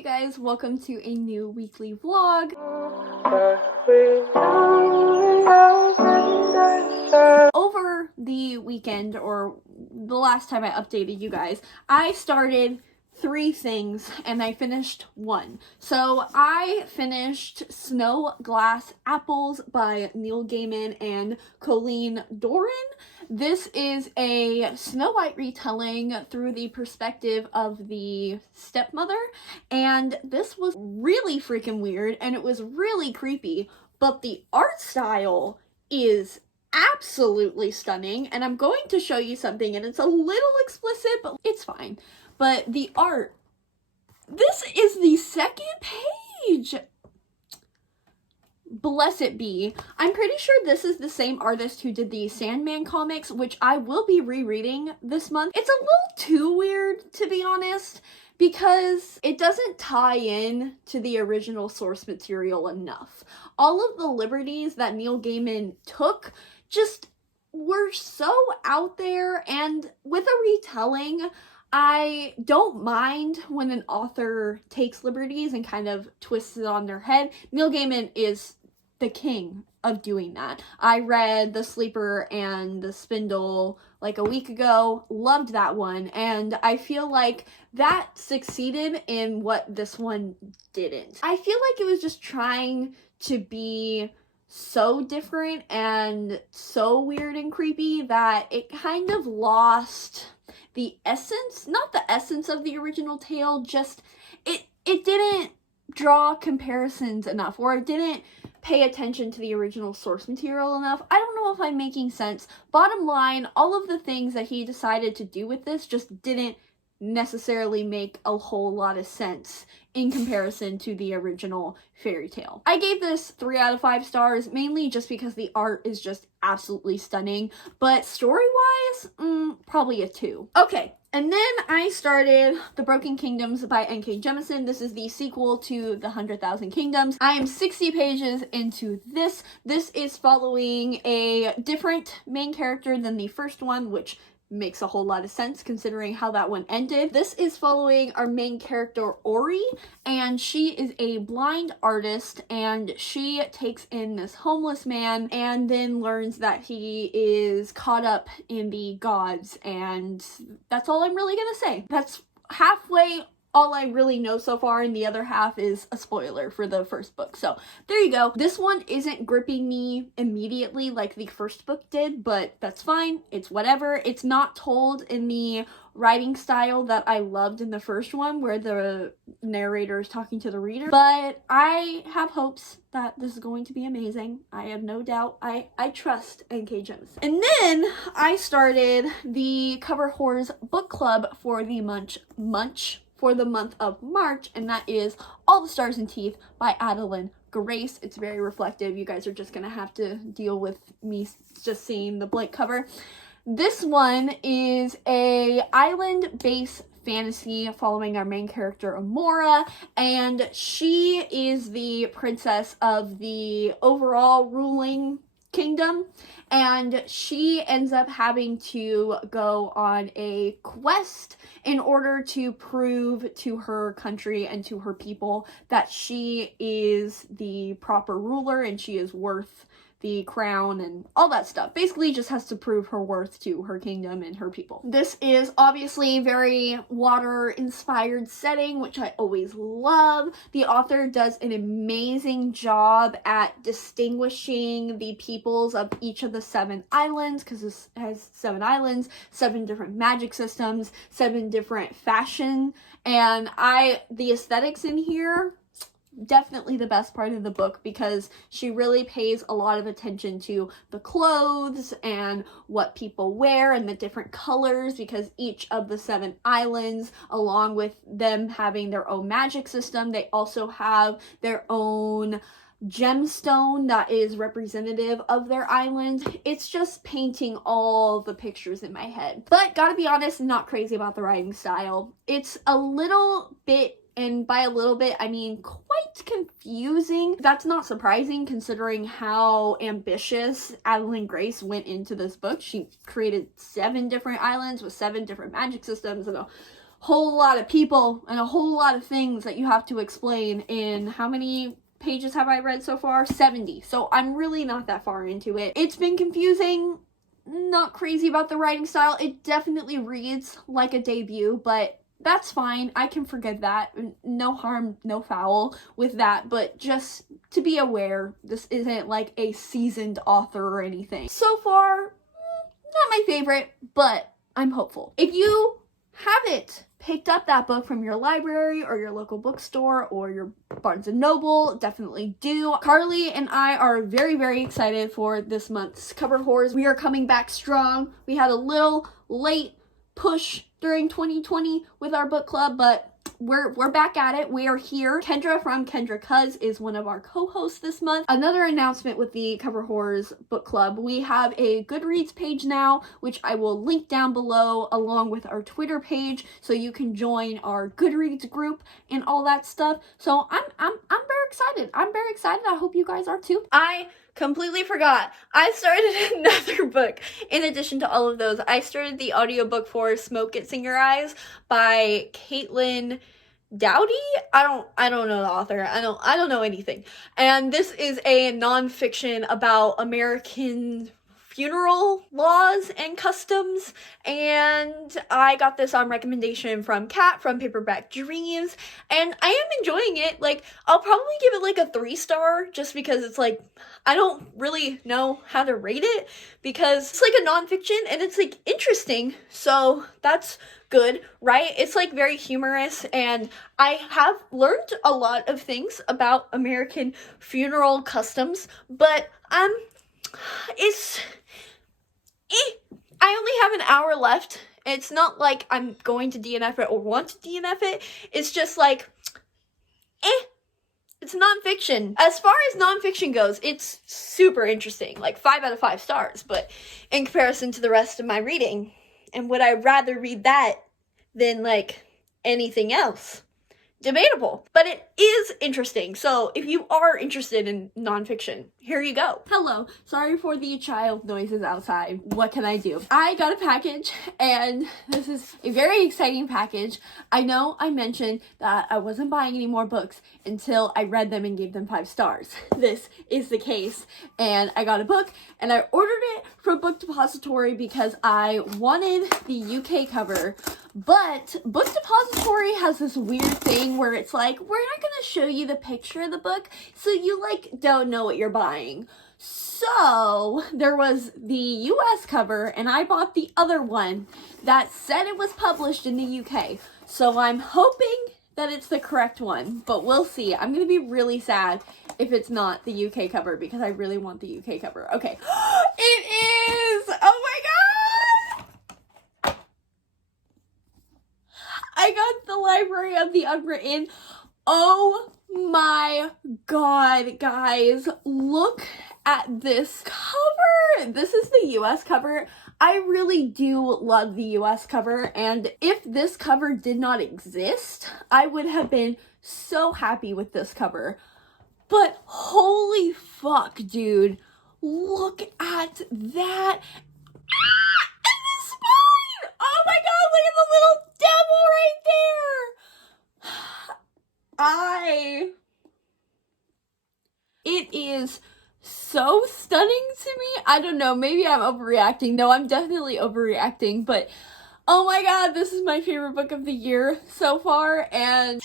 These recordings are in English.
you guys, welcome to a new weekly vlog. Over the weekend, or the last time I updated you guys, I started 3 things and I finished 1. So I finished Snow Glass Apples by Neil Gaiman and Colleen Doran. This is a Snow White retelling through the perspective of the stepmother, and this was really freaking weird and it was really creepy, but the art style is absolutely stunning, and I'm going to show you something and it's a little explicit, but it's fine. But the art, this is the 2nd page. Bless it be. I'm pretty sure this is the same artist who did the Sandman comics, which I will be rereading this month. It's a little too weird, to be honest, because it doesn't tie in to the original source material enough. All of the liberties that Neil Gaiman took just were so out there, and with a retelling, I don't mind when an author takes liberties and kind of twists it on their head. Neil Gaiman is the king of doing that. I read The Sleeper and The Spindle like a week ago, loved that one, and I feel like that succeeded in what this one didn't. I feel like it was just trying to be so different and so weird and creepy that it kind of lost the essence, not the essence of the original tale, just it didn't draw comparisons enough, or it didn't pay attention to the original source material enough. I don't know if I'm making sense. Bottom line, all of the things that he decided to do with this just didn't necessarily make a whole lot of sense in comparison to the original fairy tale. I gave this 3 out of 5 stars, mainly just because the art is just absolutely stunning, but story-wise, probably a 2. Okay, and then I started The Broken Kingdoms by N.K. Jemisin. This is the sequel to The 100,000 Kingdoms. I am 60 pages into this. This is following a different main character than the first one, which makes a whole lot of sense considering how that one ended. This is following our main character, Ori, and she is a blind artist, and she takes in this homeless man and then learns that he is caught up in the gods, and that's all I'm really gonna say. That's halfway all I really know so far, and the other half is a spoiler for the first book. So there you go. This one isn't gripping me immediately like the first book did, but that's fine. It's whatever. It's not told in the writing style that I loved in the first one, where the narrator is talking to the reader, but I have hopes that this is going to be amazing. I have no doubt. I trust N.K. Jemisin. And then I started the Cover Whores book club for the month of March, and that is All the Stars and Teeth by Adeline Grace. It's very reflective. You guys are just gonna have to deal with me just seeing the blank cover. This one is a island-based fantasy following our main character, Amora, and she is the princess of the overall ruling kingdom, and she ends up having to go on a quest in order to prove to her country and to her people that she is the proper ruler and she is worth the crown and all that stuff. Basically just has to prove her worth to her kingdom and her people. This is obviously a very water-inspired setting, which I always love. The author does an amazing job at distinguishing the peoples of each of the 7 islands, because this has 7 islands, 7 different magic systems, 7 different fashion, and the aesthetics in here, definitely the best part of the book, because she really pays a lot of attention to the clothes and what people wear and the different colors, because each of the 7 islands, along with them having their own magic system, they also have their own gemstone that is representative of their island. It's just painting all the pictures in my head. But gotta be honest, not crazy about the writing style. It's a little bit, and by a little bit, I mean quite confusing. That's not surprising considering how ambitious Adeline Grace went into this book. She created 7 different islands with 7 different magic systems and a whole lot of people and a whole lot of things that you have to explain in how many pages have I read so far? 70. So I'm really not that far into it. It's been confusing. Not crazy about the writing style. It definitely reads like a debut, but that's fine. I can forgive that. No harm, no foul with that, but just to be aware, this isn't like a seasoned author or anything. So far, not my favorite, but I'm hopeful. If you haven't picked up that book from your library or your local bookstore or your Barnes & Noble, definitely do. Carly and I are very, very excited for this month's cover horrors. We are coming back strong. We had a little late push during 2020 with our book club, but we're back at it. We are here. Kendra from Kendra Cuz is one of our co-hosts this month. Another announcement with the Cover Horrors book club. We have a Goodreads page now, which I will link down below along with our Twitter page, so you can join our Goodreads group and all that stuff. So I'm very excited. I'm very excited. I hope you guys are too. I completely forgot. I started another book. In addition to all of those, I started the audiobook for Smoke Gets in Your Eyes by Caitlin Dowdy. I don't know the author. I don't know anything. And this is a nonfiction about American funeral laws and customs, and I got this on recommendation from Kat from Paperback Dreams, and I am enjoying it. Like, I'll probably give it like a 3-star just because it's like, I don't really know how to rate it because it's like a nonfiction and it's like interesting, so that's good, right? It's like very humorous, and I have learned a lot of things about American funeral customs, but I only have an hour left. It's not like I'm going to DNF it or want to DNF it. It's just like, it's nonfiction. As far as nonfiction goes, it's super interesting. Like 5 out of 5 stars, but in comparison to the rest of my reading, and would I rather read that than like anything else? Debatable, but it is interesting. So if you are interested in nonfiction, here you go. Hello, sorry for the child noises outside. What can I do? I got a package, and this is a very exciting package. I know I mentioned that I wasn't buying any more books until I read them and gave them 5 stars. This is the case, and I got a book, and I ordered it from Book Depository because I wanted the UK cover. But Book Depository has this weird thing where it's like, we're not going to show you the picture of the book, so you like don't know what you're buying. So there was the US cover, and I bought the other one that said it was published in the UK. So I'm hoping that it's the correct one, but we'll see. I'm going to be really sad if it's not the UK cover because I really want the UK cover. Okay. It is! Oh my god! I got the Library of the Unwritten. Oh my god, guys. Look at this cover. This is the US cover. I really do love the US cover, and if this cover did not exist, I would have been so happy with this cover. But holy fuck, dude. Look at that. Oh my god, look at the little devil right there! It is so stunning to me. I don't know, maybe I'm overreacting. No, I'm definitely overreacting, but oh my god, this is my favorite book of the year so far, and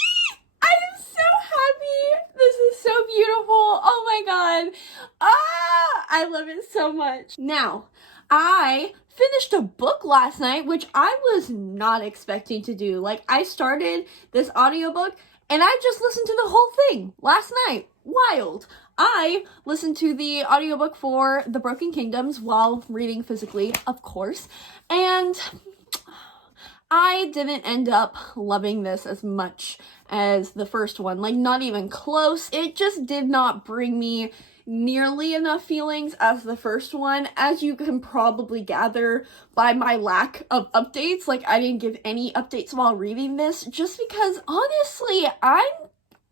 I am so happy. This is so beautiful. Oh my god. I love it so much. Now, I finished a book last night, which I was not expecting to do. Like, I started this audiobook and I just listened to the whole thing last night. Wild. I listened to the audiobook for The Broken Kingdoms while reading physically, of course, and I didn't end up loving this as much as the first one. Like, not even close. It just did not bring me nearly enough feelings as the first one, as you can probably gather by my lack of updates. Like, I didn't give any updates while reading this, just because, honestly, I'm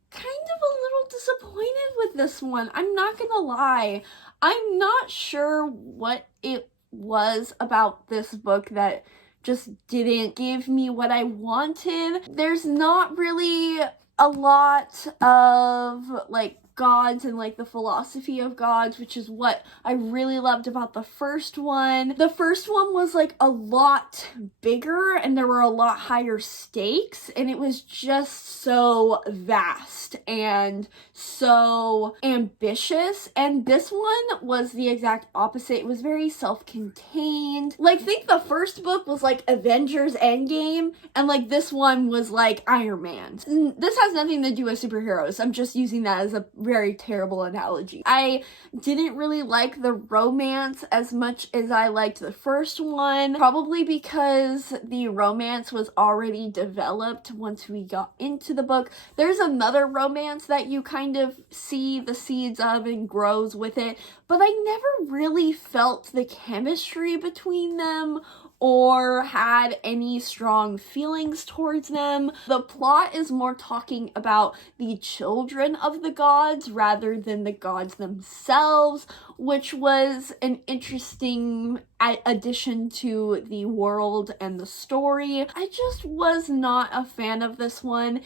kind of a little disappointed with this one. I'm not gonna lie. I'm not sure what it was about this book that just didn't give me what I wanted. There's not really a lot of like gods and like the philosophy of gods, which is what I really loved about the first one. The first one was like a lot bigger and there were a lot higher stakes, and it was just so vast and so ambitious. And this one was the exact opposite. It was very self-contained. Like, think the first book was like Avengers Endgame, and like this one was like Iron Man. This has nothing to do with superheroes. I'm just using that as a very terrible analogy. I didn't really like the romance as much as I liked the first one, probably because the romance was already developed once we got into the book. There's another romance that you kind of see the seeds of and grows with it, but I never really felt the chemistry between them or had any strong feelings towards them. The plot is more talking about the children of the gods rather than the gods themselves, which was an interesting addition to the world and the story. I just was not a fan of this one.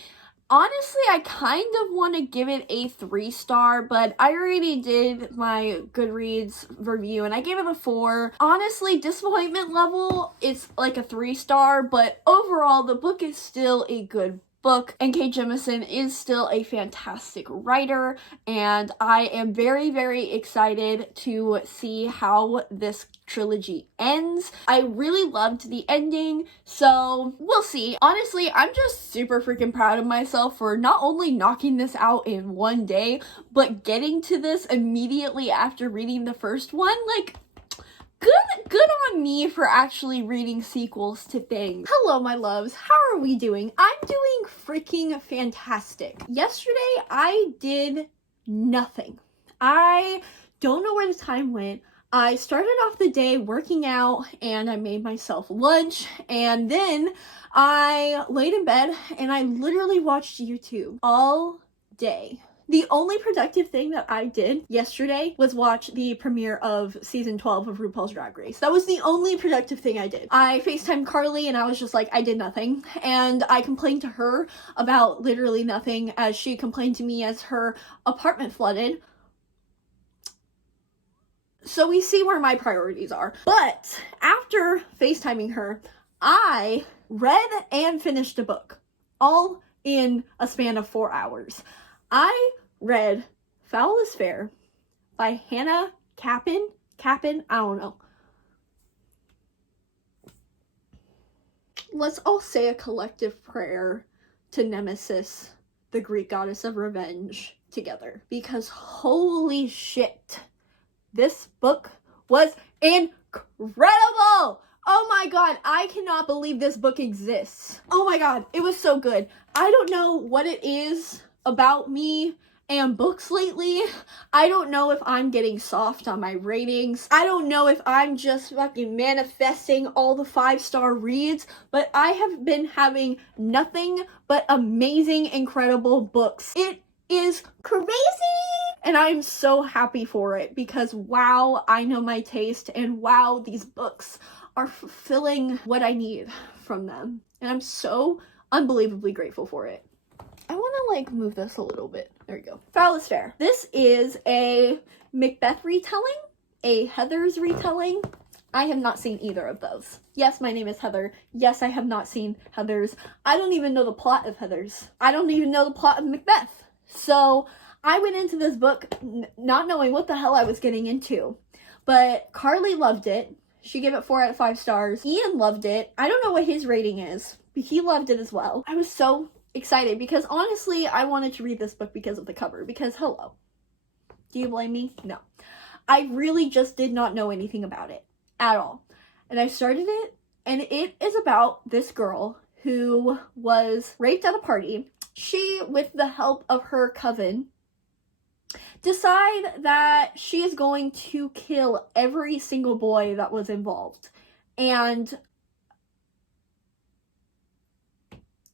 Honestly, I kind of want to give it a 3-star, but I already did my Goodreads review and I gave it a 4. Honestly, disappointment level is like a 3-star, but overall, the book is still a good book. N.K. Jemisin is still a fantastic writer, and I am very, very excited to see how this trilogy ends. I really loved the ending, so we'll see. Honestly, I'm just super freaking proud of myself for not only knocking this out in one day, but getting to this immediately after reading the first one. Like, good on me for actually reading sequels to things. Hello, my loves. How are we doing? I'm doing freaking fantastic. Yesterday, I did nothing. I don't know where the time went. I started off the day working out and I made myself lunch, and then I laid in bed and I literally watched YouTube all day. The only productive thing that I did yesterday was watch the premiere of season 12 of RuPaul's Drag Race. That was the only productive thing I did. I FaceTimed Carly and I was just like, I did nothing. And I complained to her about literally nothing as she complained to me as her apartment flooded. So we see where my priorities are. But after FaceTiming her, I read and finished a book, all in a span of 4 hours. I read Foul is Fair by Hannah Capin, I don't know. Let's all say a collective prayer to Nemesis, the Greek goddess of revenge, together. Because holy shit, this book was incredible! Oh my god, I cannot believe this book exists. Oh my god, it was so good. I don't know what it is about me and books lately. I don't know if I'm getting soft on my ratings. I don't know if I'm just fucking manifesting all the 5-star reads, but I have been having nothing but amazing, incredible books. It is crazy! And I'm so happy for it because wow, I know my taste, and wow, these books are fulfilling what I need from them. And I'm so unbelievably grateful for it. I want to like move this a little bit. There we go. Foul is Fair. This is a Macbeth retelling, a Heathers retelling. I have not seen either of those. Yes, my name is Heather. Yes, I have not seen Heathers. I don't even know the plot of Heathers. I don't even know the plot of Macbeth. So I went into this book not knowing what the hell I was getting into. But Carly loved it. She gave it 4 out of 5 stars. Ian loved it. I don't know what his rating is, but he loved it as well. I was so excited because honestly, I wanted to read this book because of the cover. Because hello, do you blame me? No. I really just did not know anything about it at all. And I started it, and it is about this girl who was raped at a party. She, with the help of her coven, decide that she is going to kill every single boy that was involved. And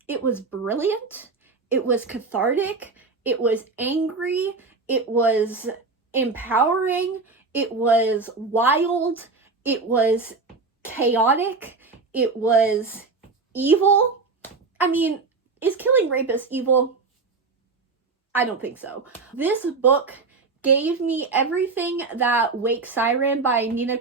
it was brilliant. It was cathartic. It was angry. It was empowering. It was wild. It was chaotic. It was evil. I mean, is killing rapists evil? I don't think so. This book gave me everything that Wake Siren by Nina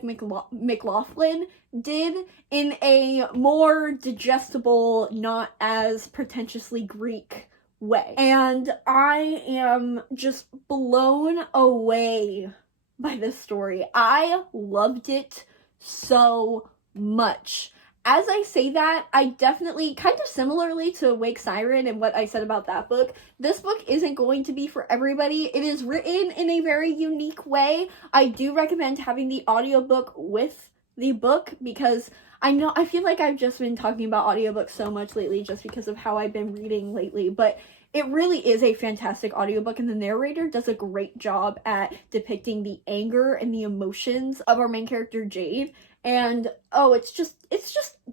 McLaughlin did in a more digestible, not as pretentiously Greek way. And I am just blown away by this story. I loved it so much. As I say that, I definitely, kind of similarly to Wake Siren and what I said about that book, this book isn't going to be for everybody. It is written in a very unique way. I do recommend having the audiobook with the book because I feel like I've just been talking about audiobooks so much lately just because of how I've been reading lately, but it really is a fantastic audiobook, and the narrator does a great job at depicting the anger and the emotions of our main character, Jade. And oh, it's just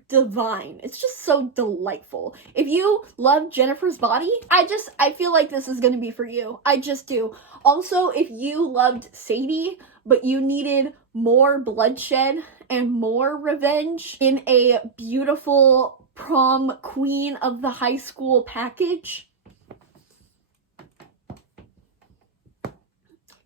divine. It's just so delightful. If you love Jennifer's Body, I feel like this is gonna be for you. I just do. Also, if you loved Sadie, but you needed more bloodshed and more revenge in a beautiful prom queen of the high school package,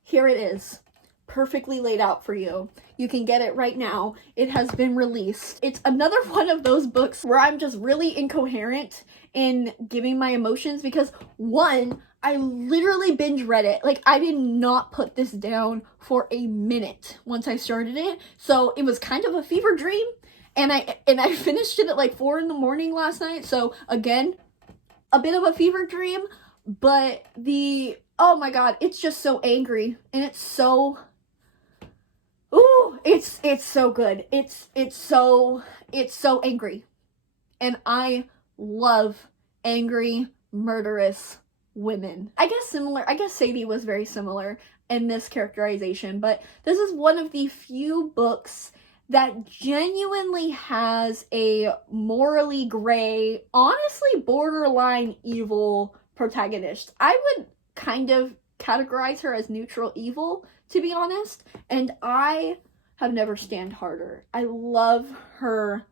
here it is, perfectly laid out for you. You can get it right now. It has been released. It's another one of those books where I'm just really incoherent in giving my emotions because, one, I literally binge read it. Like, I did not put this down for a minute once I started it. So it was kind of a fever dream. And I finished it at like 4 a.m. last night. So again, a bit of a fever dream, but oh my god, it's just so angry, and it's so, ooh, it's so good. It's so angry, and I love angry, murderous women. I guess Sadie was very similar in this characterization, but this is one of the few books that genuinely has a morally gray, honestly borderline evil protagonist. I would kind of categorize her as neutral evil, to be honest, and I have never stand harder. I love her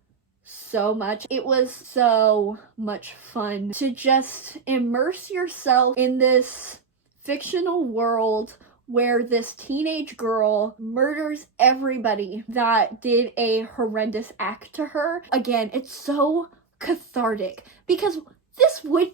so much. It was so much fun to just immerse yourself in this fictional world where this teenage girl murders everybody that did a horrendous act to her. Again, it's so cathartic because this would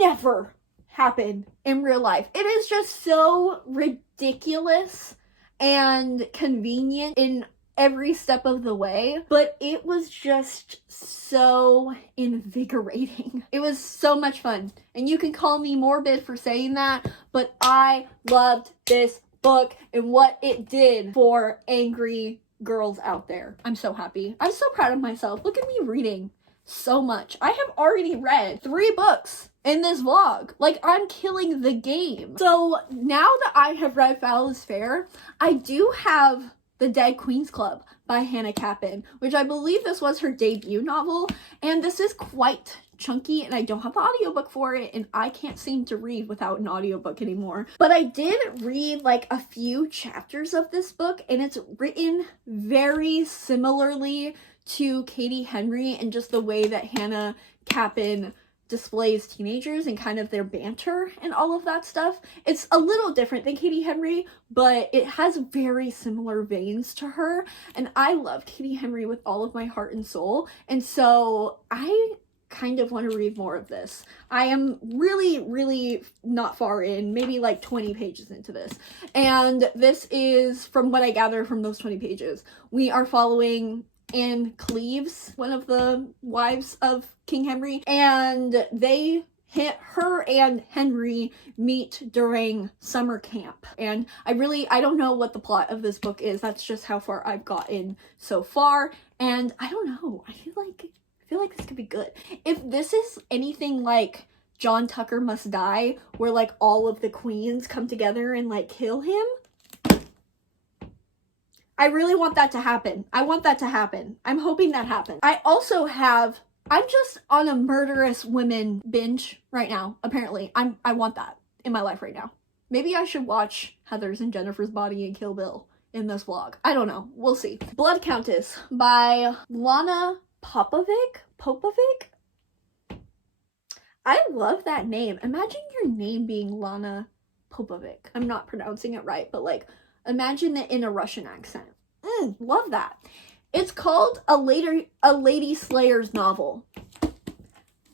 never happen in real life. It is just so ridiculous and convenient in every step of the way, but it was just so invigorating. It was so much fun, and you can call me morbid for saying that, but I loved this book and what it did for angry girls out there. I'm so happy. I'm so proud of myself. Look at me reading so much. I have already read 3 books in this vlog. Like, I'm killing the game. So now that I have read Foul is Fair, I do have The Dead Queens Club by Hannah Capin, which I believe this was her debut novel, and this is quite chunky, and I don't have the audiobook for it, and I can't seem to read without an audiobook anymore. But I did read like a few chapters of this book, and it's written very similarly to Katie Henry and just the way that Hannah Capin displays teenagers and kind of their banter and all of that stuff. It's a little different than Katie Henry, but it has very similar veins to her, and I love Katie Henry with all of my heart and soul, and so I kind of want to read more of this. I am really not far in, maybe like 20 pages into this, and this is, from what I gather from those 20 pages, we are following Anne Cleves, one of the wives of King Henry, and her and Henry meet during summer camp. And I don't know what the plot of this book is. That's just how far I've gotten so far, and I don't know. I feel like this could be good. If this is anything like John Tucker Must Die, where like all of the queens come together and like kill him, I really want that to happen. I want that to happen. I'm hoping that happens. I'm just on a murderous women binge right now, apparently. I want that in my life right now. Maybe I should watch Heather's and Jennifer's Body and Kill Bill in this vlog. I don't know. We'll see. Blood Countess by Lana Popovic? I love that name. Imagine your name being Lana Popovic. I'm not pronouncing it right, but like, imagine it in a Russian accent. Love that. It's called A Lady Slayer's Novel.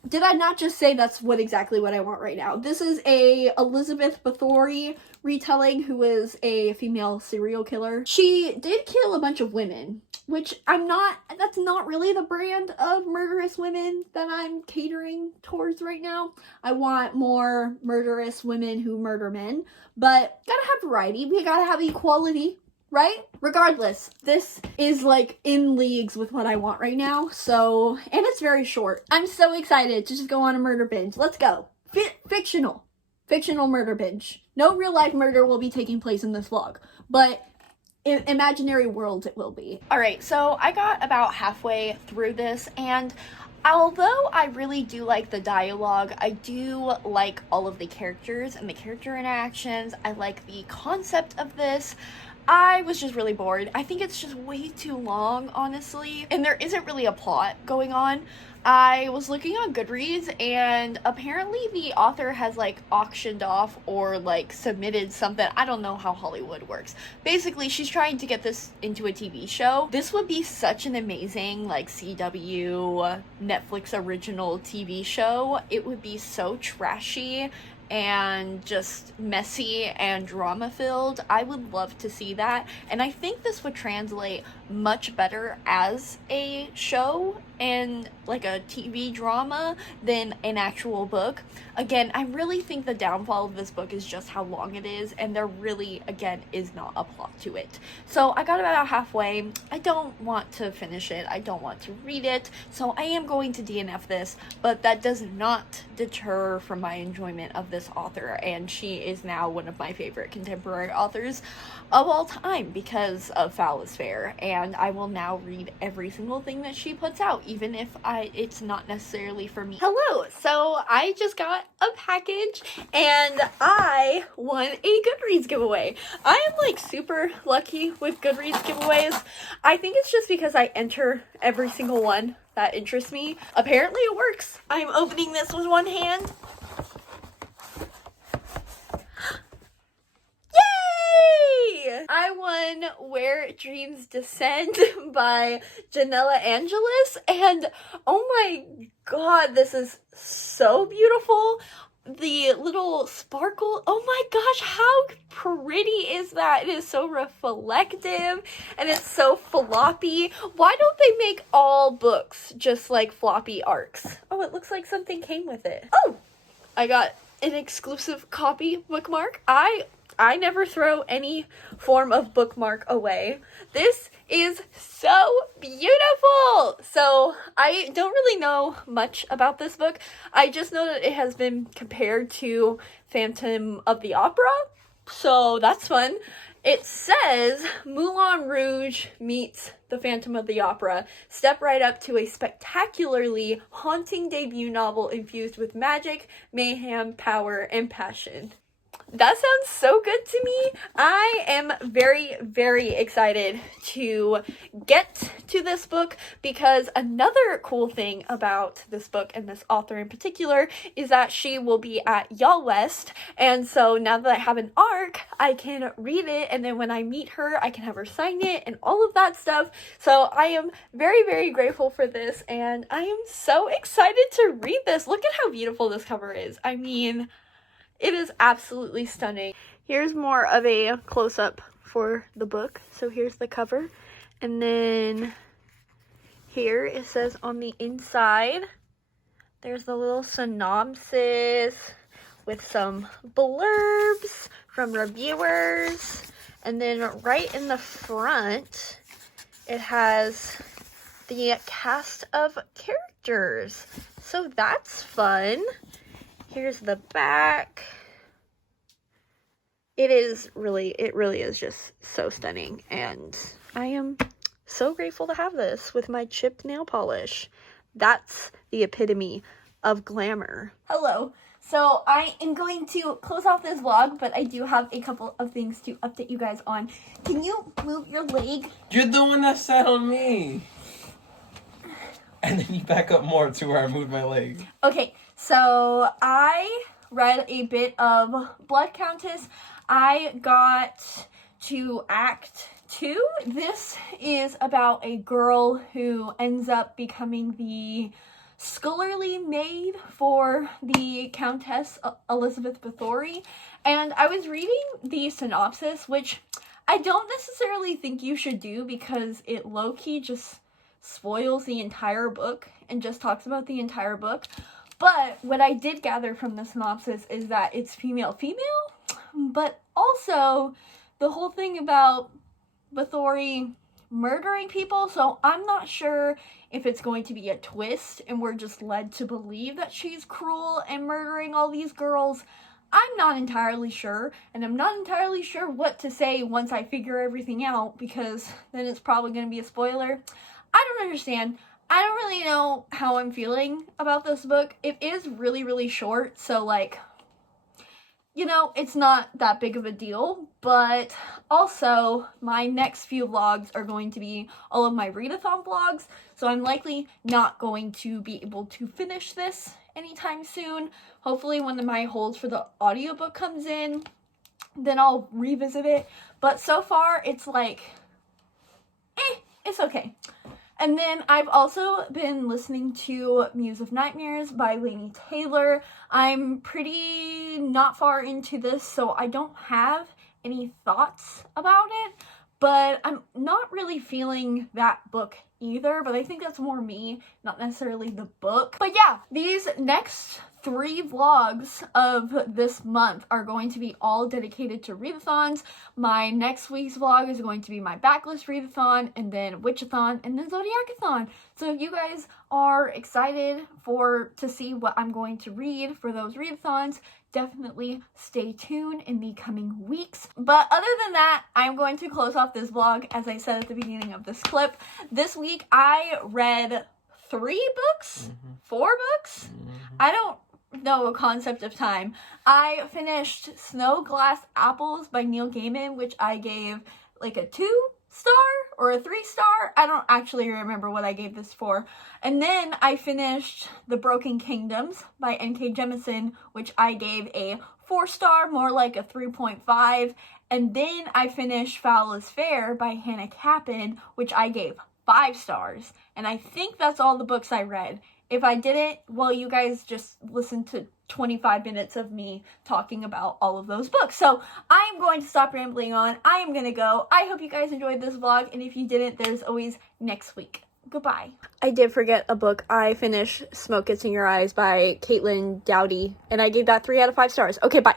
Did I not just say that's exactly what I want right now? This is a Elizabeth Bathory retelling, who is a female serial killer. She did kill a bunch of women, which that's not really the brand of murderous women that I'm catering towards right now. I want more murderous women who murder men, but gotta have variety. We gotta have equality, right? Regardless, this is like in leagues with what I want right now. So, and it's very short. I'm so excited to just go on a murder binge. Let's go. Fictional murder binge. No real life murder will be taking place in this vlog, but in imaginary worlds it will be. All right, so I got about halfway through this, and although I really do like the dialogue, I do like all of the characters and the character interactions. I like the concept of this. I was just really bored. I think it's just way too long, honestly, and there isn't really a plot going on. I was looking on Goodreads, and apparently the author has like auctioned off or like submitted something. I don't know how Hollywood works. Basically, she's trying to get this into a TV show. This would be such an amazing like CW Netflix original TV show. It would be so trashy and just messy and drama filled. I would love to see that, and I think this would translate much better as a show and like a TV drama than an actual book. Again, I really think the downfall of this book is just how long it is, and there really, again, is not a plot to it. So I got about halfway. I don't want to finish it. I don't want to read it. So I am going to DNF this, but that does not deter from my enjoyment of this author, and she is now one of my favorite contemporary authors of all time because of Foul is Fair, and I will now read every single thing that she puts out, even if it's not necessarily for me. Hello, so I just got a package and I won a Goodreads giveaway. I am like super lucky with Goodreads giveaways. I think it's just because I enter every single one that interests me. Apparently it works. I'm opening this with one hand. I won Where Dreams Descend by Janella Angelis, and oh my god, this is so beautiful. The little sparkle, oh my gosh, how pretty is that? It is so reflective, and it's so floppy. Why don't they make all books just like floppy arcs? Oh, it looks like something came with it. Oh, I got an exclusive copy bookmark. I never throw any form of bookmark away. This is so beautiful! So, I don't really know much about this book. I just know that it has been compared to Phantom of the Opera, so that's fun. It says, Moulin Rouge meets the Phantom of the Opera. Step right up to a spectacularly haunting debut novel infused with magic, mayhem, power, and passion. That sounds so good to me. I am very, very excited to get to this book, because another cool thing about this book and this author in particular is that she will be at Y'all West, and so now that I have an ARC, I can read it, and then when I meet her, I can have her sign it and all of that stuff. So I am very, very grateful for this, and I am so excited to read this. Look at how beautiful this cover is. I mean, it is absolutely stunning. Here's more of a close-up for the book. So here's the cover. And then here it says on the inside, there's the little synopsis with some blurbs from reviewers. And then right in the front, it has the cast of characters. So that's fun. Here's the back. It really is just so stunning, and I am so grateful to have this with my chipped nail polish. That's the epitome of glamour. Hello. So I am going to close off this vlog, but I do have a couple of things to update you guys on. Can you move your leg? You're the one that sat on me. And then you back up more to where I moved my leg. Okay, so I read a bit of Blood Countess. I got to Act 2. This is about a girl who ends up becoming the scholarly maid for the Countess Elizabeth Bathory. And I was reading the synopsis, which I don't necessarily think you should do because it low-key just spoils the entire book and just talks about the entire book. But what I did gather from the synopsis is that it's female-female, but also the whole thing about Bathory murdering people, so I'm not sure if it's going to be a twist and we're just led to believe that she's cruel and murdering all these girls. I'm not entirely sure, and I'm not entirely sure what to say once I figure everything out, because then it's probably going to be a spoiler. I don't understand. I don't really know how I'm feeling about this book. It is really, really short, so like, you know, it's not that big of a deal, but also my next few vlogs are going to be all of my readathon vlogs, so I'm likely not going to be able to finish this anytime soon. Hopefully when my holds for the audiobook comes in, then I'll revisit it, but so far it's like, it's okay. And then I've also been listening to Muse of Nightmares by Laini Taylor. I'm pretty not far into this, so I don't have any thoughts about it, but I'm not really feeling that book either, but I think that's more me, not necessarily the book. But yeah, these next 3 vlogs of this month are going to be all dedicated to readathons. My next week's vlog is going to be my backlist readathon, and then witchathon, and then zodiacathon. So if you guys are excited to see what I'm going to read for those readathons, definitely stay tuned in the coming weeks. But other than that, I'm going to close off this vlog as I said at the beginning of this clip. This week I read 3 books? 4 books? I don't know a concept of time. I finished Snow Glass Apples by Neil Gaiman, which I gave like a 2-star or a 3-star. I don't actually remember what I gave this for. And then I finished The Broken Kingdoms by N.K. Jemisin, which I gave a 4-star, more like a 3.5. And then I finished Foul is Fair by Hannah Capin, which I gave 5 stars. And I think that's all the books I read. If I didn't, well, you guys just listened to 25 minutes of me talking about all of those books. So I am going to stop rambling on. I am going to go. I hope you guys enjoyed this vlog, and if you didn't, there's always next week. Goodbye. I did forget a book. I finished Smoke Gets in Your Eyes by Caitlin Doughty, and I gave that 3 out of 5 stars. Okay, bye.